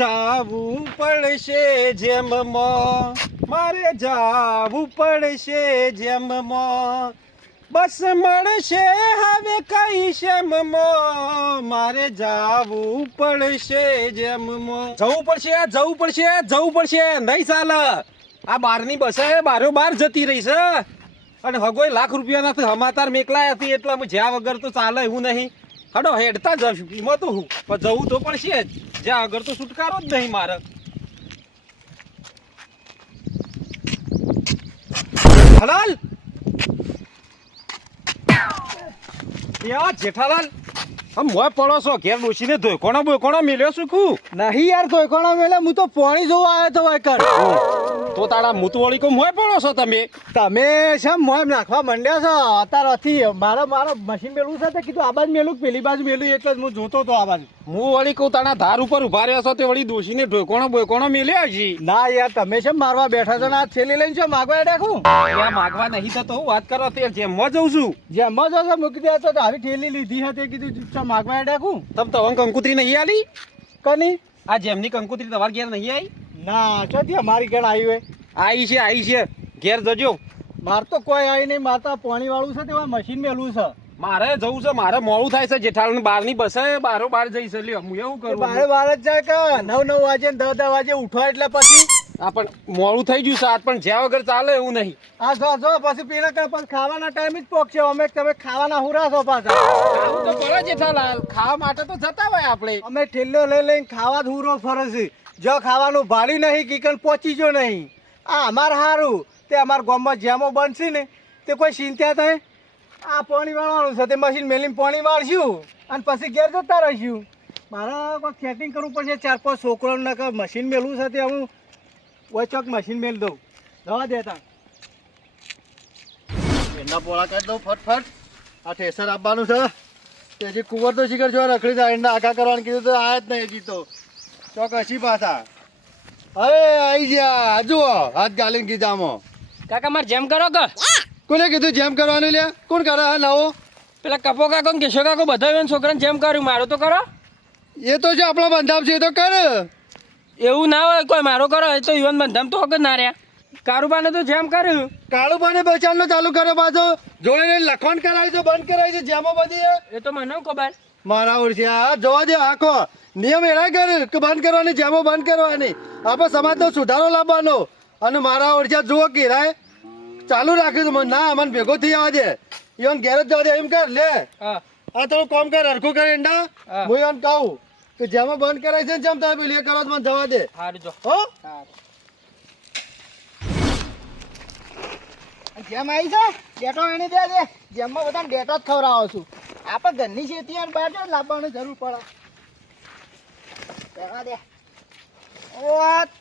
જાવું પડશે જેમમાં, મારે જાવું પડશે જેમમાં, બસ મળશે હવે કઈ શેમમાં, મારે જાવું પડશે જેમમાં. જવું પડશે નહીં ચાલે. આ બારની બસે બારોબાર જતી રહી છે અને હગોય લાખ રૂપિયાના હમાતાર મેકલાય હતી એટલે અમે જ્યાં વગર તો ચાલે એવું નહીં. હડો હેડતા જશું એમાં તો હું પણ જવું તો પડશે જ, જ્યાં આગળ તો છુટકારો જ નહીં મારે. હલાલ જેઠાલાલ આમ મોય પડો છો ઘેર ડોસીને ધોઈકોણો બોયકોણો મેલ્યો શું કું? નહીં યાર ધોઈકોણો મેલે, હું તો પાણી જોવા આવ્યો તો વાયકર. તો તારા મુતવળી કો મોય પડો છો તમે શેમ મોય નાખવા માંડ્યા છો અત્યારથી? મારો મશીન મેલું છે તે કીધું આ બાજુ મેલું પેલી બાજુ મેલું એટલે જ હું જોતો હતો આ બાજુ. હું વળી કહું તારા ધાર ઉપર ઉભા રહ્યો છો તે વળી ડોસીને ધોઈકોણો બોયકોણો મેલ્યા છી. ના યાર તમે શેમ મારવા બેઠા છો ને આ થેલી લઈને છે માગવા રાખું? ત્યાં માગવા નહીં થતો હું વાત કરો તે જેમમાં જઉં છું. જેમ જ હશે મૂકી દે તો આવી થેલી લીધી હતી કીધું ચૂપચાપ માગવા રાખું. તમ તો કંકુતરી નહીં આલી? કની આ જેમની કંકુતરી તમારા ઘેર નહીં આવી? ના ચોથી અમારી ઘર આવી હોય. આવી છે ઘેર જજો. માર તો કોઈ આવી નહીં, મારતા પાણી વાળું છે તેમાં મશીન મેલું છે. મારે જવું છે, મારે મોડું થાય છે. જેઠાલાલ બારની બસે બારોબાર જઈશ લ્યો હું એવું કરું. બાર જ જાય કે 9 વાગે ને 10 વાગે ઉઠો એટલે પછી આ પણ મોડું થઈ ગયું છે આજ, પણ જ્યાં વગર ચાલે એવું નહીં. આ જો પછી પીણા કરે પછી ખાવાના ટાઈમ જ પોકશે. અમે તમે ખાવાના હુરા છો પાછા. ખાવું તો પડે જેઠાલાલ, ખાવા માટે તો જતા હોય આપણે. અમે ઠેલ્લો લઈને ખાવા જ હુરો ફરે છે. જો ખાવાનું ભાડ્યું નહીં કીકન પહોંચી જો નહીં. આ અમારે સારું તે અમારા ગામમાં જેમો બનશે ને તે કોઈ ચિંતા થાય. આ પાણી વાળવાનું છે તે મશીન મેલીને પાણી વાળશું અને પછી ઘેર જતા રહીશું. મારે કોઈ સેટિંગ કરવું પડશે. 4-5 છોકરાઓને મશીન મેલવું છે તે હું ચોક મશીન મેલ દઉં. દવા દેતા એના પોળા કરી દઉં ફટફટ. આ ઠેસર આપવાનું છે તે હજી કુંવર તો શીખર જો રખડી જાય એના આખા કરવાનું કીધું તો આયા જ નહીં હજી તો ચોક હસી પાછા. હવે આવી ગયા જુઓ હાથ ગાલીને કીધામાં. કાકા મારે જેમ કરો કે કોને કીધું જેમ કરવાનું લે? કોણ કરે હા નવો? પેલા કપો કાકો ને કેશો કાકો બધા છોકરાને જેમ કર્યું, મારો તો કરો. એ તો જે આપણો બંધામ છે એ તો કર. એવું ના હોય કોઈ મારો કરો એ તો યુવાન બંધામ તો હક જ ના રહ્યા. કારુબાને તો જેમ કર્યું. કાળુબાને બચાવનો ચાલુ કરે પાછો જોડે લખણ કરાય છે બંધ કરાય છે જેમો બધી. એ તો મને ખબર. મારા ઓળખ્યા જોવા દે આખો નિયમ એના કર કે બંધ કરવાની જેમો બંધ કરવાની. આપણે સમાજનો સુધારો લાવવાનો અને મારા ઓળખ્યા જુઓ કિરાય ચાલુ રાખ્યું તું. ના મને ભેગો થઈ આવવા દે. ઈવન ઘેર જ જવા દે એમ કર લે. હા આ થોડું કામ કર હરખું કરે એંડા. હું એમ કહું કે જેમાં બંધ કરાય છે ને જેમ તમે પેલી કરો મને જવા દે. સારું જો. હો જેમ આવી છે ડેટો એની દે દે. જેમમાં બધાને ડેટો જ ખવડાવો છું. આપણે ઘરની ખેતી અને બહાર જ લાવવાની જરૂર પડે. જવા દે. ઓ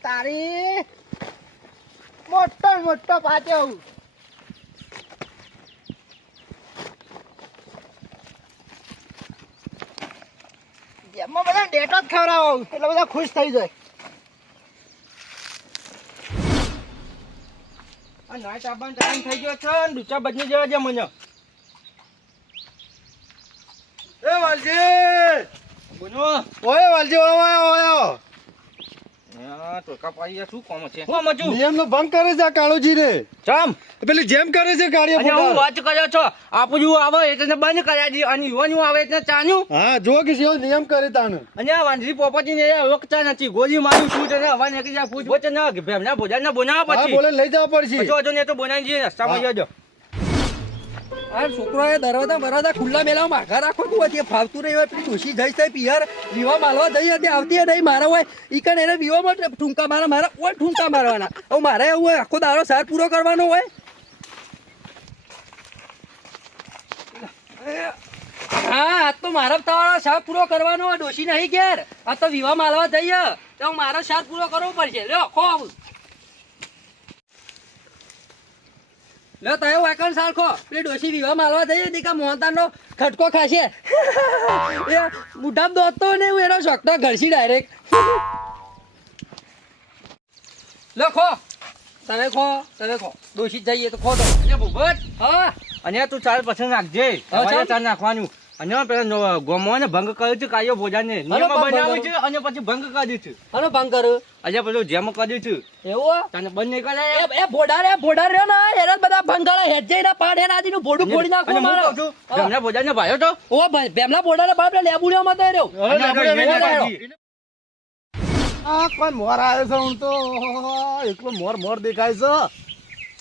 તારી મોટો પાછો જેમમાં બધા ડેટો જ ખવડાવો એટલે બધા ખુશ થઈ જાય. આ નાઈટ આવવાનો ટાઈમ થઈ ગયો છે ને ડૂચા બજની જવા દે મને. એ વાલજી બોલો. ઓય વાલજી ઓય હા ટોકા પાડી શું કામ છે? હું મજુ નિયમનો ભંગ કરે છે આ કાળુજી ને. ચમ પેલી જેમ કરે છે ગાડીઓ અને હું વાત કર્યો છો આપણું આવે એટલે બંધ કર્યા દી અને યુવાનું આવે એટલે ચાન્યું. હા જો કે જેવો નિયમ કરે તાનું. અને આ વાંદરી પોપટી ને રોકતા નથી. ગોળી માર્યું શું છે હવા નીકળી જાય ફૂટ વચ્ચે ના ભેમના ભોજન ના બનાવવા હા પછી બોલે લઈ જવા પડશે. જો ને તો બનાવી જઈએ રસ્તામાં જજો. આ છોકરાએ દરવાજા ખુલ્લા મેલા માઘા રાખો તું હતી ફાવતું નહીં હોય. પેલી ડોશી જઈ થાય પિયર વિવાહ માલવા જઈ હતી આવતી નહીં મારા હોય ઈ એને વિવાહમાં ઠુંકા મારા ઓય ઠુંકા મારવાના. હવે મારે એવું હોય આખો દારો સાર પૂરો કરવાનો હોય. હા આ તો મારા તમારો સાર પૂરો કરવાનો હોય. ડોશી નહીં ઘેર આ તો વિવાહ માલવા જઈએ તો મારો સાર પૂરો કરવો પડશે. લ્યો ખો લો તય વાકણ સારખો પેલી ડોશી વિવાહ માલવા જઈએ દીકા મોહનતાનો ખટકો ખાશે. એ મુઠામ દોતો ને હું એનો શોખતો ઘરસી ડાયરેક્ટ. લો ખો તમે ખો ડોશી જઈએ તો ખો તો. ભૂપત હા અને તું ચાલ પછી નાખજે. હા, ચાલ. ચાલ નાખવાનું અને પેલા ગોમોને ભંગ કર્યો છે કાયો ભોજાને નિયમ ભંગ બનાવ્યું કર્યો? છે અને પછી ભંગ કર્યું છે આનો ભંગ કર્યો અલ્યા પેલું જેમ કર્યું છે એવું તને બંધ નહીં કરે એ ભોડા રહ્યો ને એને બધા ભંગાળા હેજે ના પાડે ના દીનું ભોડું ફોડી નાખો અને હું મારો કહું છું જેમને ભોજાને ભાયો તો ઓ ભાઈ બેમલા ભોડાને બાપ લેબુડિયો માં દઈ રહ્યો અને આપણે આપણે એને એને પાડી. આ કોઈ મોર આવ્યો છે હું તો એકલો મોર દેખાય છે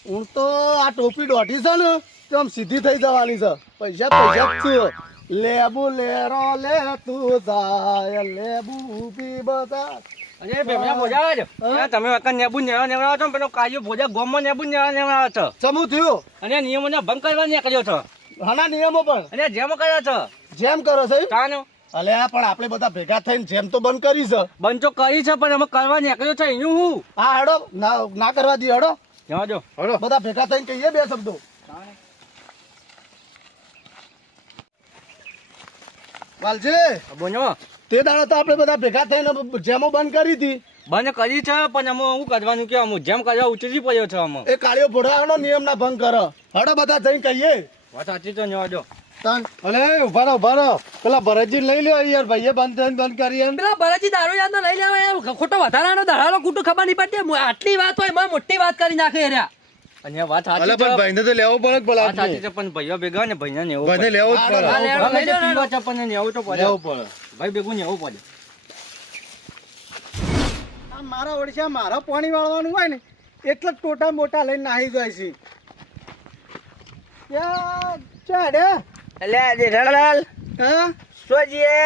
હું તો આ ટોપી દોઢી છે ને તો આમ સીધી થઈ જવાની છે પૈસા જ છું લેબુ લેરો લે તું જાય લેબુ પી બધા અને બેમના ભોજા આવે છે ત્યાં તમે વખત નેબુ નેવડાવો છો ને પેલો કાયો ભોજા ગોમમાં નેબુ નેવડાવો છો ચમુ થયું અને નિયમોને ભંગ કરવા નીકળ્યો છો આના નિયમો પણ અને જેમ કર્યો છો જેમ કરો છે તાનો અલે આ પણ આપણે બધા ભેગા થઈને જેમ તો બંધ કરી છે બંધ તો કરી છે પણ અમે કરવા નીકળ્યો છે એનું હું હા હેડો ના કરવા દી હેડો જવા દો બધા ભેગા થઈને કહીએ બે શબ્દો વાલજી બોલો તે દાડો તો આપણે બધા ભેગા થઈને જેમો બંધ કરી હતી બંધ કરી છે પણ અમે શું કરવાનું કે અમે જેમ કરવા ઉતરી પડ્યો છે અમે એ કાળીઓ ભોળાનો નિયમ ના ભંગ કરો હડો બધા થઈને કહીએ વાત સાચી તો જવા દો અલે ઉભા રહો પેલા ભરતજી લઈ લ્યો યાર ભાઈએ બંધ કરી એમ પેલા ભરતજી દારૂ યાદ લઈ લેવા યાર ખોટો વધારાનો દહાડો કુટું ખબર નહીં પડતી આટલી વાત હોય એમાં મોટી વાત કરી નાખે યાર અને વાત સાચી અલે છે પણ ભાઈને તો લેવો પડે કે વાત સાચી છે પણ ભાઈઓ ભેગા ને ભાઈને નેવું ભાઈને લેવો જ પડે હા, લેવો. ગમે તે પીવા છે પણ નેવું તો પડે લેવું પડે ભાઈ ભેગું નેવું પડે આ મારા ઓડિશા મારા પાણી વાળવાનું હોય ને એટલે જ ટોટા મોટા લઈને નાહી જાય છે ચાડે એટલે જેઠાલાલ હા સોજીએ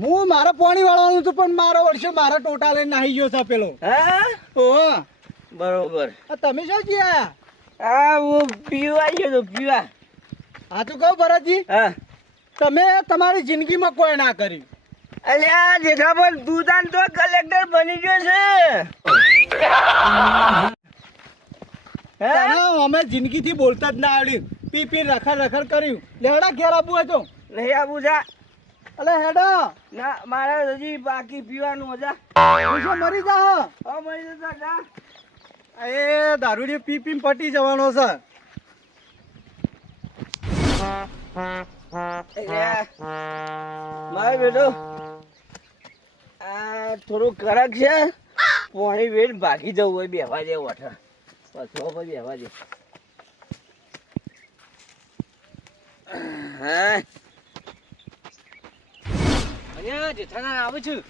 હું મારા પાણી વાળવાનું હતું પણ મારો ઓડિશા મારા ટોટા લઈને નાહી ગયો છે પેલો હા ઓહો બરોબર આ તમે શું ગયા આ હું પીવા ગયો તો પીવા હા તો કહો ભરતજી હા તમે તમારી જિંદગીમાં કોઈ ના કર્યું અલ્યા જેઠાભાઈ તું તાન તો કલેક્ટર બની ગયો છે તારા અમે જિંદગીથી બોલતા જ ના આવડ્યું પી પી રખડ કર્યું લેવડા ઘેર આપવું હોય તો નહીં આવું જા અલે હેડા ના મારે હજી બાકી પીવાનું હતા પૈસા મરી જા હા મળી જતા જા એ દારૂડી પી પી પટી જવાનો છે મારે બેટો આ થોડું કડક છે પાણી વેટ ભાગી જવું હોય બેવા દે વઠા પછી બેવા દે હા અહીંયા જેઠાના આવે છું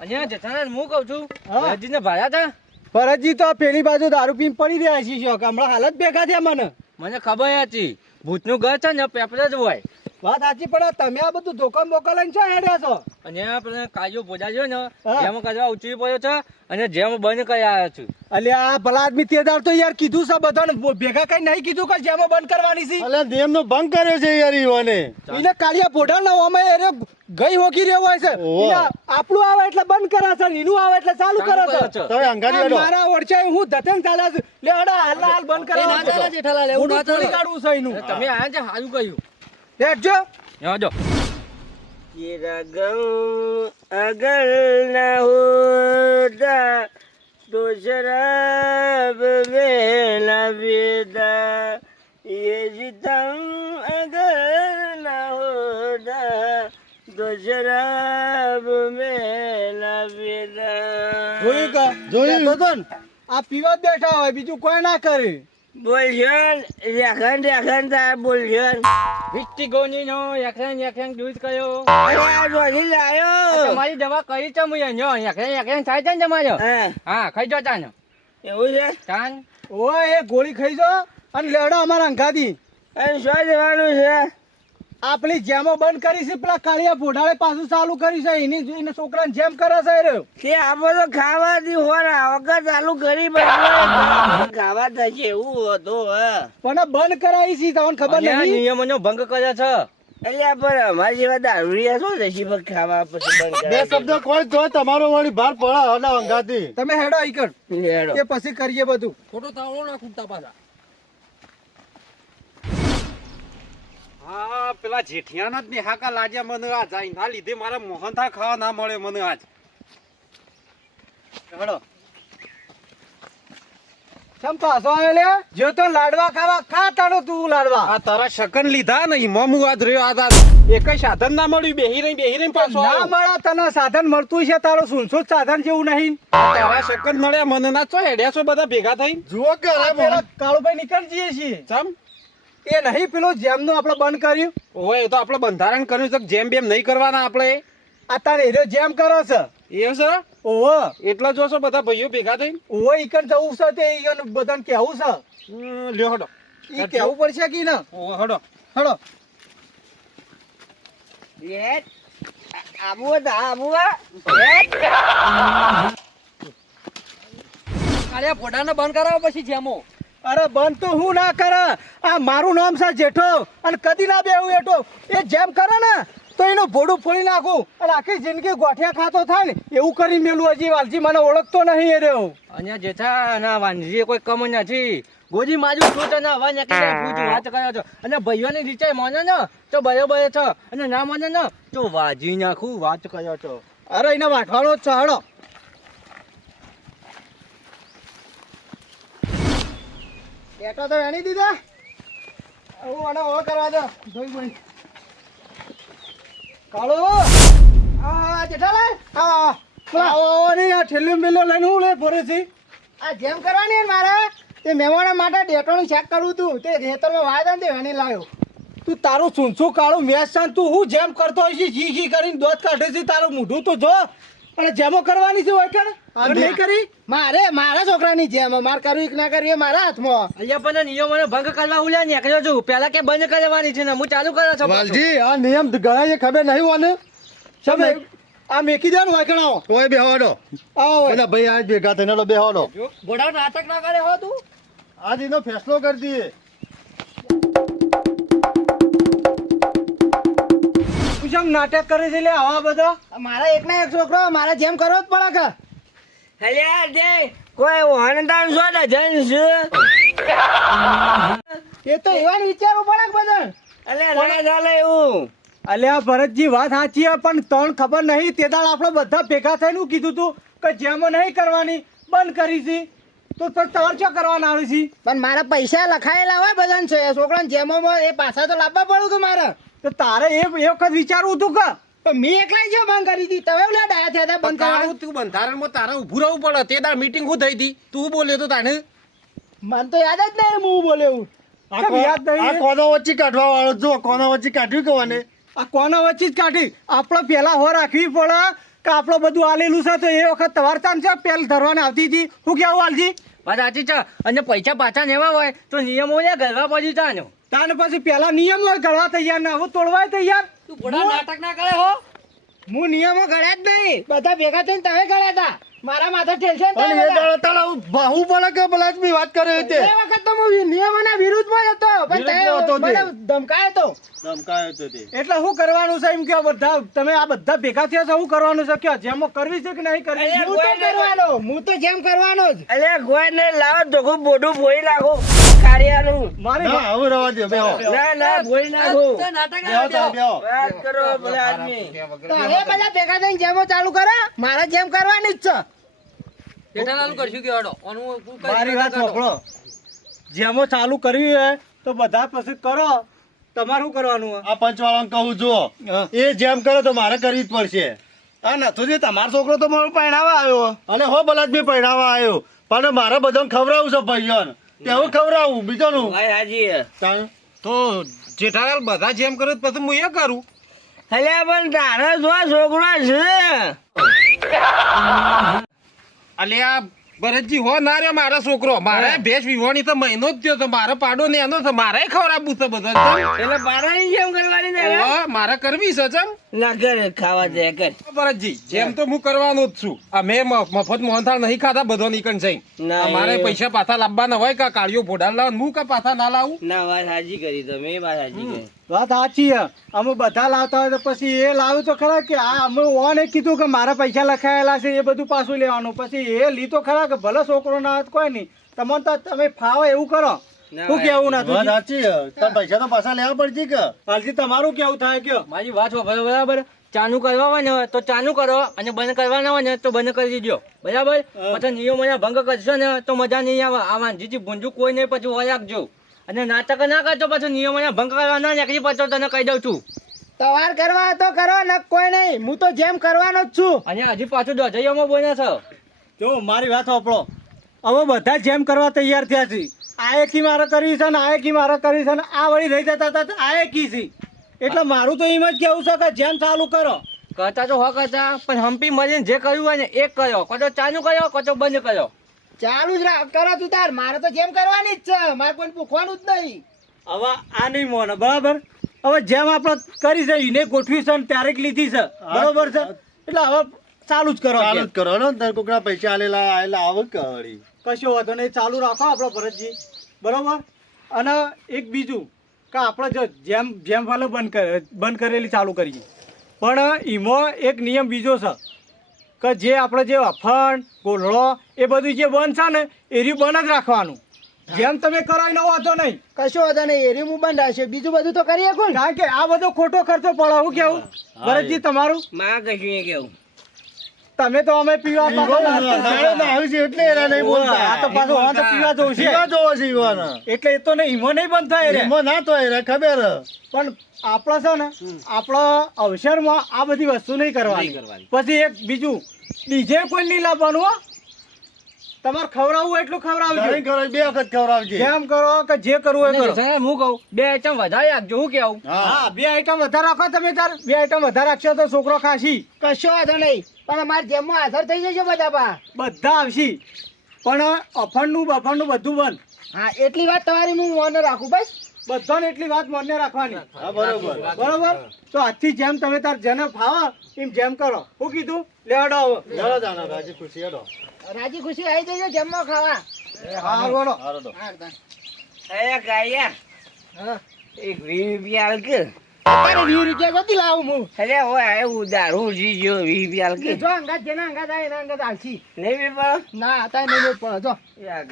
અહીંયા જેઠાના હું કહું છું હા. હજીને ભાડા હતા ભરતજી તો પેલી બાજુ દારૂ પીને પડી રહ્યા છે શોક હમણાં હાલત ભેગા થયા મને મને ખબર હતી ભૂતનું ઘર છે ને પેપર જ હોય વાત સાચી પણ તમે આ બધું ધોકા મોકા લઈને છો હેડ્યા છો અને આપણે કાજો ભોજા છે ને હા. જેમ કરવા ઉચરી પડ્યો છે અને જેમ બંધ કરી આવ્યો છું અલે આ ભલા આદમી તે દાડ તો યાર કીધું છે બધાને ભેગા કઈ નહીં કીધું કે જેમાં બંધ કરવાની છે અલે નિયમનો ભંગ કર્યો છે યાર ઈવોને એને કાળિયા પોઢા ના અમે એને ગઈ હોકી રહ્યો હોય છે ઓહો. એને આપણું આવે એટલે બંધ કરે છે ને એનું આવે એટલે ચાલુ કરે છે તમે અંગારી આ હેડો મારા ઓળખાય હું ધતન ચાલે છે લે હડા હાલ ના હાલ બંધ એ ના ચાલે કરાવવાનું જેઠાલાલ એવું ના થોડી ચાલે કાઢવું છે એનું તમે આયા છે સારું કહ્યું લેટજો જો ये रगम अगर न होता तो शराब में न पीता ये सितम अगर न होता तो शराब में न पीता જોયું કા જોયું. લેતો તો ને. આ પીવા જ બેઠા હોય બીજું કોઈ ના કરે બોલશન યાખન યાખન તા બોલશન વિસ્ટી ગોની નો યાખન યાખન દૂધ કયો અરે જોલી લાયો તમારી દવા કરી છે મુય નો યાખન યાખન થાય છે ને તમારો હા ખાઈ જો તાન એવું છે તાન ઓય એ ગોળી ખાઈ જો અને લેડો અમારા અંગાથી અને શું જવાનું છે આપણી જેમો બંધ કરી છે પેલા કાળિયા પોઢાળે પાછું ચાલુ કરી છે એની છોકરાને જેમ કરે છે એ રહ્યો. કે આપો તો ખાવાથી હોરા વગર ચાલુ કરી ખાવા થશે એવું હતું પણ આ બંધ કરાવી છે તમને ખબર નહીં નિયમોનો ભંગ કર્યો છે એટલે પણ અમારી જેવા દારૂડિયા શું થશે પણ ખાવા પછી બંધ બે શબ્દ કોઈ તો તમારો વળી ભાર પડે હલા અંગાથી તમે હેડો ઈકડ લેડો એ પછી કરીએ બધું ખોટો તાવડો ના ખૂટતા પાછા હા પેલા જેઠિયાના જ નિહાકા લાગ્યા મને આજ આ ના લીધે મારા મોહનથાળ ખાવા ના મળે મને આજ હેડો ચમ પાછો આવ્યો લે જો તો લાડવા ખાવા ખા તારો તું લાડવા આ તારા શકન લીધા નહીં મોમું આજ રહ્યો આ એકય સાધન ના મળ્યું બેહી રહી પાછો ના આવ્યો. મળે તને સાધન મળતું છે તારો સુનસો સાધન જેવું નહીં તારા શકન મળ્યા મને ના ચો હેડ્યા છો બધા ભેગા થઈ જુઓ કે આ પેલા કાળુભાઈ નીકળી જઈએ છીએ ચમ એ નહીં પેલો જેમનું આપણે બંધ કર્યું ઓય એ તો આપણે બંધારણ કર્યું છે કે જેમ બેમ નહીં કરવાના આપણે આ તારે હીરો જેમ કરો છે એ છે ઓહો એટલા જોશો બધા ભાઈઓ ભેગા થઈ ઓહો ઈકન જવું છે તે ઈકન બધાને કહેવું છે લ્યો હડો ઈ કહેવું પડશે કે ના ઓ હડો હળો કાળિયા ફોટાને બંધ કરાવો પછી જેમો અરે બંધ તો હું ના કરે આ મારું નામ છે જેઠો અને કદી ના બેહું એઠો એ જેમ કરે ને તો એનું ભોડું ફોડી નાખું અને આખી જિંદગી ગોઠિયા ખાતો થાય ને એવું કરી મેલું હજી વાલજી મને ઓળખતો નહીં એ રહ્યો અહીંયા જેઠા અને વાંજી કોઈ કમ નથી ગોજી માજુ છું તને હવા નાખી પૂછું વાત કર્યો છો અને ભાઈઓની રીચે મોને ને તો બરોબર છે અને ના મોને ને તો વાજી નાખું વાત કર્યો છો અરે એને વાંઠવાનો જ છે હળો બેટા તો એની દીધા હું આને ઓળ કરવા દો જોઈ બોઈ કાળો આ જેઠાલાલ આવો આવો ને આ ઠેલ્યો મેલ્યો લઈને હું લે ફરે છે આ જેમ કરવાની ને મારે તે મહેમાનો માટે ડેટોનું શાક કરવું તું તે ખેતરમાં વાયદા ને તે વેણી લાવ્યો તું તારું સૂનસું કાળું મેચ છે તું હું જેમ કરતો હોય છે જી જી કરીને દોત કાઢે છે તારું મોઢું તો જો અને જેમો કરવાની છે હોય કે નહીં કરી મારા છોકરાની જેમ માર કરવી કે ના કરવી એ મારા હાથમાં અહીંયા પણ નિયમોને ભંગ કરવા ઉલ્યા નીકળ્યો છું પેલા કે બંધ કરવાની છે ને હું ચાલુ કર્યો છું વાલજી આ નિયમ ગણાય છે ખબર નહીં હોને તમે આ મેકી દે ને વાકણાઓ કોઈ બેહવાનો આવો બધા ભાઈ આજ ભેગા થઈને લો બેહવાનો ઘોડા નાટક ના કરે હો તું આજ એનો ફેસલો કરી દઈએ તું જેમ નાટક કરે છે લે આવા બધા મારા એકના એક છોકરો મારા જેમ કરવો જ પડે કે હલ્યા દે કોઈ વણદાન છો ને જન છે એ તો એવા વિચારવું પડે કે બધા અલે ના ચાલે એવું અલ્યા ભરતજી વાત સાચી છે પણ તણ ખબર નહીં તે દાડ આપણે બધા ભેગા થઈને હું કીધું તું કે જેમો નહીં કરવાની બંધ કરી છે તો તમારે શું કરવાના આવે છે પણ મારા પૈસા લખાયેલા હોય બધાને છે છોકરાને જેમોમાં એ પાછા તો લાવવા પડું કે મારે તો તારે એ વખત વિચારવું હતું કે પણ મેં એકલા જો બંધ કરી હતી તમે ઓલા ડાયા થયા હતા બંધ કરવાનું તું બંધારણમાં તારે ઊભું રહેવું પડે તે દાળ મીટિંગ હું થઈ હતી તું બોલ્યો તો તાને મને તો યાદ જ નહીં હું બોલ્યો યાદ આ નહીં કોનો વચ્ચે કાઢવા વાળો જો કોનો વચ્ચે કાઢ્યું કોને આ કોના વચ્ચે જ કાઢી આપણે પેલા હો રાખવી પડે કે આપણે બધું આલેલું છે તો એ વખત તમારે તાન છે પેલ ધરવાને આવતી હતી હું કેવું હાલજી વાત સાચી છે અને પૈસા પાછા લેવા હોય તો નિયમો ને ગરવા પછી ચાનો તાને પછી પેલા નિયમ હોય ગળવા તૈયાર ના હવે તોડવાય તૈયાર તું ઘોડા નાટક ના કરે હો હું નિયમો ગળ્યા જ નહીં બધા ભેગા થઈને તમે ગળ્યા હતા મારા માથે ટેન્શન પણ એ દાડો તારા બાહુ પડે કે બલાદમી વાત કરે તે એ વખત તો હું નિયમોના વિરુદ્ધમાં જ હતો પણ વિરુદ્ધમાં હતો તે તે. મને ધમકાયો હતો ધમકાયો તો તે એટલે શું કરવાનું છે એમ કે બધા તમે આ બધા ભેગા થયા છો શું કરવાનું છે કે જેમો કરવી છે કે નહીં કરવી અરે હું તો કોઈ નહીં. કરવાનો હું તો જેમ કરવાનો જ અલે કોઈ ને લાવો તો બોડું બોઈ નાખો કાર્યાનું મારી ના હવે રવા દે બેહો ના ના બોઈ નાખો તો નાટક બેહો ના તાર બેહો વાત કરો પેલા આદમી તો હવે બધા ભેગા થઈને જેમો ચાલુ કરે મારે જેમ કરવાની જ છે જેઠાલાલ કરશું કે હડો ઓનું તું કઈ મારી વાત કાઢો. સાંભળો જેમો ચાલુ કરવી હોય તો બધા પછી કરો તમારે શું કરવાનું હોય? આ પંચવાળાને કહું જો હા. એ જેમ કરે તો મારે કરવી જ પડશે હા નથુજી તમારો છોકરો તો મારો પહેણાવા આવ્યો અને હો બલાદમી પહેરાવા આવ્યો પણ મારે બધાને ખવડાવું છે ભાઈઓને તેવું ખવડાવું બીજાનું ભાઈ હાજી તાણ. તો જેઠાલાલ બધા જેમ કરે તો પછી હું એ કરું અલ્યા પણ તારો જો છોકરો છે અલ્યા ભરતજી હો ના રે મારા છોકરો મારે ભેંસ વિહોણી તો મહિનો જ થયો તો મારે પાડો ને એનો તો મારે ખવડાવવું છે બધો એટલે પારાની જેમ કરવાની છે ને? મારે કરવી છે ચમ ના કર ખાવા દે કર ભરતજી જેમ તો હું કરવાનો જ છું આ મેં મફત મોહનથાળ નહીં ખાધા બધો નીકળ જઈ ના, મારે એ- પૈસા પાછા લાવવાના હોય કે કાળિયો ભોડાલ લાવ હું કા પાછા ના લાવું ના વાત હાજી કરી તમે વાત હાજી કરી વાત સાચી છે અમે બધા લાવતા હોય તો પછી એ લાવ્યું તો ખરા કે આ અમે ઓને કીધું કે મારા પૈસા લખાયેલા છે એ બધું પાછું લેવાનું પછી એ લીધો ખરા કે ભલે છોકરો ના હાથ કોઈ નહીં તમને તો તમે ફાવે એવું કરો ના, શું કેવું વાત ના સાચી છે. તાર પૈસા તો પાછા લેવા પડશે કે હાલથી તમારું કેવું થાય કયો મારી વાત બરાબર ચાલુ કરવા હોય ને તો ચાલુ કરો અને બંધ કરવાના હોય ને તો બંધ કરી દીજો બરાબર પછી નિયમોના ભંગ કરશો ને તો મજા નહીં આવે આ વાંજીથી ભૂંજું કોઈ નહીં પછી હોય રાખજો અને નાટક ના કરજો પછી નિયમોના ભંગ કરવાના નીકળી પછી તને કહી દઉં છું તવાર કરવા તો કરો ને કોઈ નહીં હું તો જેમ કરવાનો જ છું. અને હજી પાછું દોઢિયામાં બોને છે જો મારી વાત સાંભળો હવે બધા જેમ કરવા તૈયાર થયા છે. આ એકી મારે કરવી છે ને આ એકી મારે કરવી છે ને આ વળી રહી જતા હતા આ એકી છે એટલે મારું તો એમ જ કેવું છે કે જેમ ચાલુ કરો. કરતા તો હો કરતા પણ હંપી મળીને જે કર્યું હોય ને એક કર્યો કચો ચાલુ કર્યો કચો બંધ કર્યો ચાલુ જ કરો તું તાર મારે તો જેમ કરવાની જ છે મારે કોઈ પૂછવાનું જ નહીં. હવે આ નહીં મોને બરાબર હવે જેમ આપણે કરી છે એને ગોઠવી છે ને ત્યારે જ લીધી છે બરોબર છે એટલે હવે ચાલુ જ કરો ચાલુ જ કરો ને તાર કોકના પૈસા આલેલા આયેલા આવે કળી કશો વાંધો નહીં ચાલુ રાખો આપણો ભરતજી બરોબર. અને એક બીજું કે આપણે જો જેમ વાલે બંધ કરેલી ચાલુ કરીએ પણ એમાં એક નિયમ બીજો છે કે જે આપણે જે અફણ ગોળો એ બધું જે બંધ છે ને એ રહ્યું બંધ જ રાખવાનું. જેમ તમે કરો એનો વાંધો નહીં કશો વાંધો નહીં એ રહ્યું બંધ હશે બીજું બધું તો કરીએ કોણ કારણ કે આ બધો ખોટો ખર્ચો પડે હું કેવું ભરતજી તમારું માં કશું કેવું તમે તો અમે પીવા આવી છે એટલે એના નહીં બોલતા આ તો પાછું હવે તો પીવા જવું છે પીવા જોવો છે ઈવાના. એટલે એ તો નહીં ઈમો નહીં બંધ થાય રે એમાં ના તો એને ખબર પણ આપણે છે ને આપણા અવસરમાં આ બધી વસ્તુ નહીં કરવાની પછી એક બીજું ડીજે કોઈ નહીં લાવવાનું હો તમારે ખવડાવવું એટલું ખવડાવજો નહીં કરો, બે વખત ખવડાવજે. જેમ કરો કે જે કરવું એ કરો હું કહું બે આઈટમ વધારે આપજો હું કેવું હા 2 આઈટમ વધારે રાખો તમે તાર 2 આઈટમ વધારે રાખશો તો છોકરો ખાશી કશો વાંધો નહીં પણ અમારે જેમમાં હાજર થઈ જશે બધા આવશી પણ અફણનું બફણનું બધું બંધ હા એટલી વાત તમારી હું મોને રાખું બસ બધાને એટલી વાત મોને રાખવાની હા બરોબર બરોબર તો આજથી જેમ તમે તાર જેને ફાવો એમ જેમ કરો શું કીધું લેવડો હવે ચાલો જાના રાજી ખુશી હેડો. રાજી ખુશી આવી જજો જમવા ખાવા હા બોલો હારો તો. અરે ગાયા હા એક 20 રૂપિયા હાલ કે તારે 20 રૂપિયા ગોતી લાવું હું અરે હોય એવું દારૂ જીજો 20 રૂપિયા હાલ કે જો અંગાત જેના અંગાત આવે એના અંગાત આલસી નહીં પેપર ના તારે નહીં પડે જો યાર